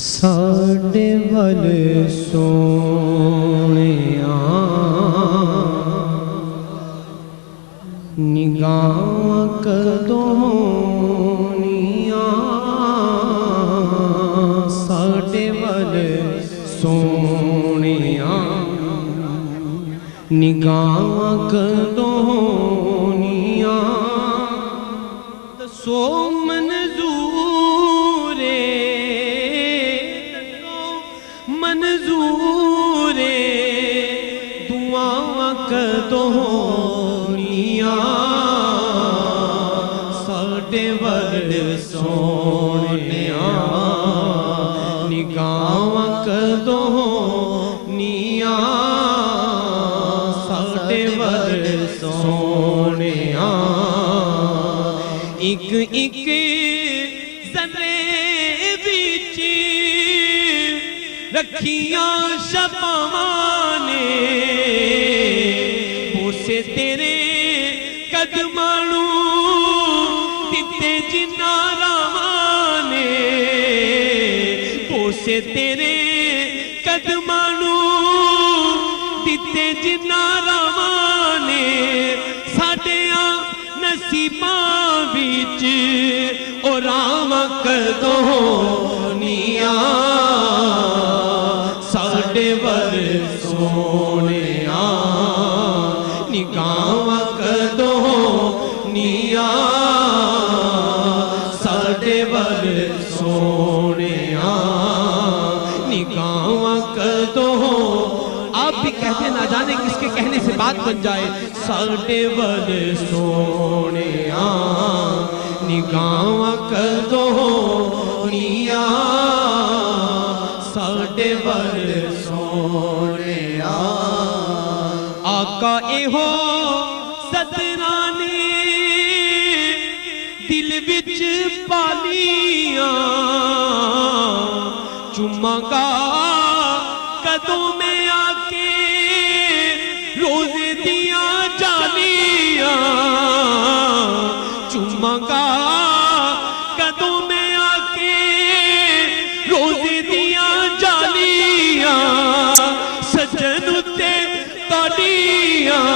साडे वल सोहणिया निगाहां कदों होणियां, साडे वल सोहणिया निगाहां कदों होणियां, दसो मंजूरे दुआवां कदों होणियां, साडे वल सोहणिया निगाहां कदों होणियां, साडे वल सोहणिया इक इक ज़रे विच रखियां शफावां ने, बोसे तेरे कदमां नूं दिते जिन्ना रावां ने, बोसे तेरे कदमां नूं दिते जिन्ना रावां ने, साडियां नसीबां विच ओ रावां कदों होणियां, साडे वल सोहणिया निगाहां कदों होणियां, साडे वल सोहणिया निगाहां कदों। आप भी कहते ना जाने किसके कहने से बात बन जाए, साडे वल सोहणिया निगाहां कदों होणियां, साडे वल सोहणिया। आका एहो सदरा ने दिल विच पालियां, चुमांगा कदों में आके रोज़े दियां जालियां, चुमांगा कदों में आके रोज़े दियां जालियां, सजन उत्ते तोड़ियां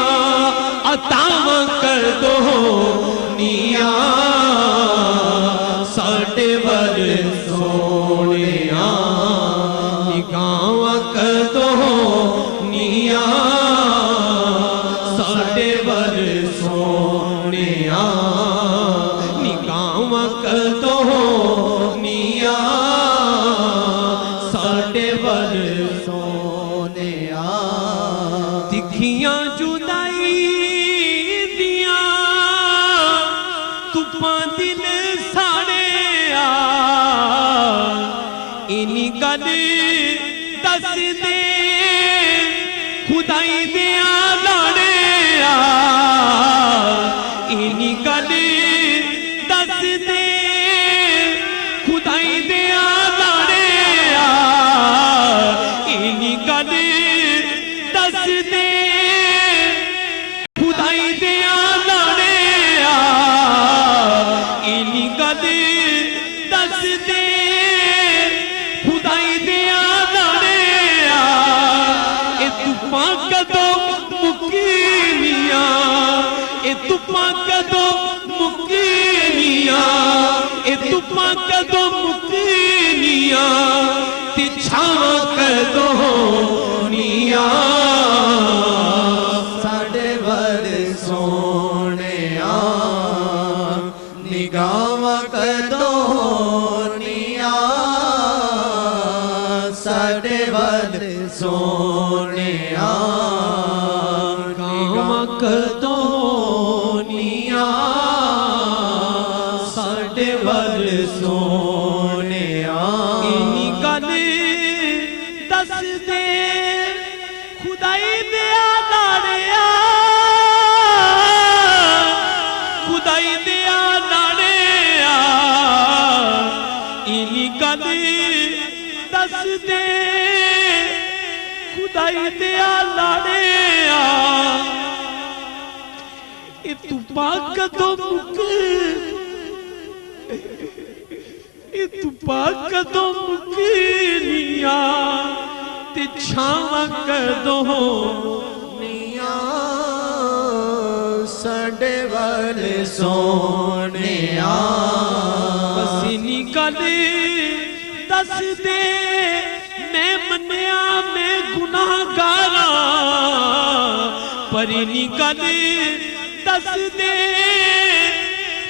अतावां कदों होणियां, साडे वल सोहणिया निगाहां कदों होणियां, साडे वल सोहणिया निगाहां कदों होणियां, साडे वल सोहणिया। तिखियां जुदाई दियां तुप्पां दिल साड़िया, इन्नी गल दस दे खुदाई दिया लाड़िया, इन्नी गल दस दे खुदाई दिया लाड़िया, इन्नी गल दस दे खुदाई दिया लाड़िया, इन्नी गल दस दे खुदाई दिया लाड़िया, ए तुप्पां कदों मुक्कियां, ए तुप्पां कदों मुक्कियां, ए तुप्पां कदों मुक्कियां, ते छावां कदों होणियां, साडे वल सोहणिया निगाहां कदों होणियां, साडे वल सोहणिया निगाहां कदों होणियां, साडे वल सोहणिया। इन्नी गल दस दे खुदाई दिया लाड़िया, खुदाई दिया लाड़िया, इन्नी गल दस दे खुदाई दिया लाड़िया, ए तुप्पां कदों मुक्क ਇਹ ਧੁੱਪਾਂ ਕਦੋਂ ਮੁਕਨੀਆਂ ਤੇ ਛਾਵਾਂ ਕਦੋਂ ਨੀਆਂ ਸਾਡੇ ਵੱਲ ਸੋਹਣਿਆ ਅਸੀਂ ਨੀ ਗੱਲ ਦੱਸ ਦੇ मैं मन्या मैं गुनाहगारा पर नी गल दस दे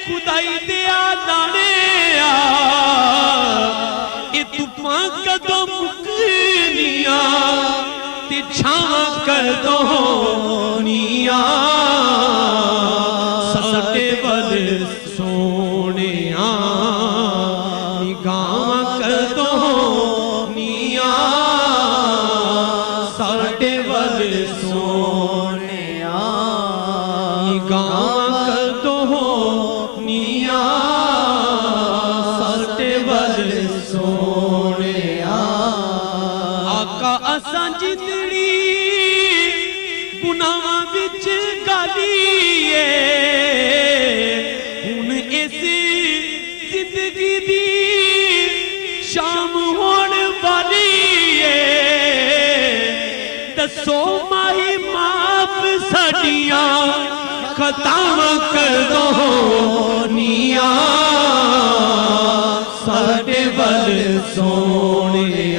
खुदाई दिया लाने ये धुप्पां कदों मुकनिया ते छावां कदों नीया साडे वल सोहणिया निगाहां कदों गुनाहां विच गालीए हुण इस जिंदगी दी शाम होण वाली दसो माही माफ साडियां खतावां कदों नीयां साडे वल सोहणिया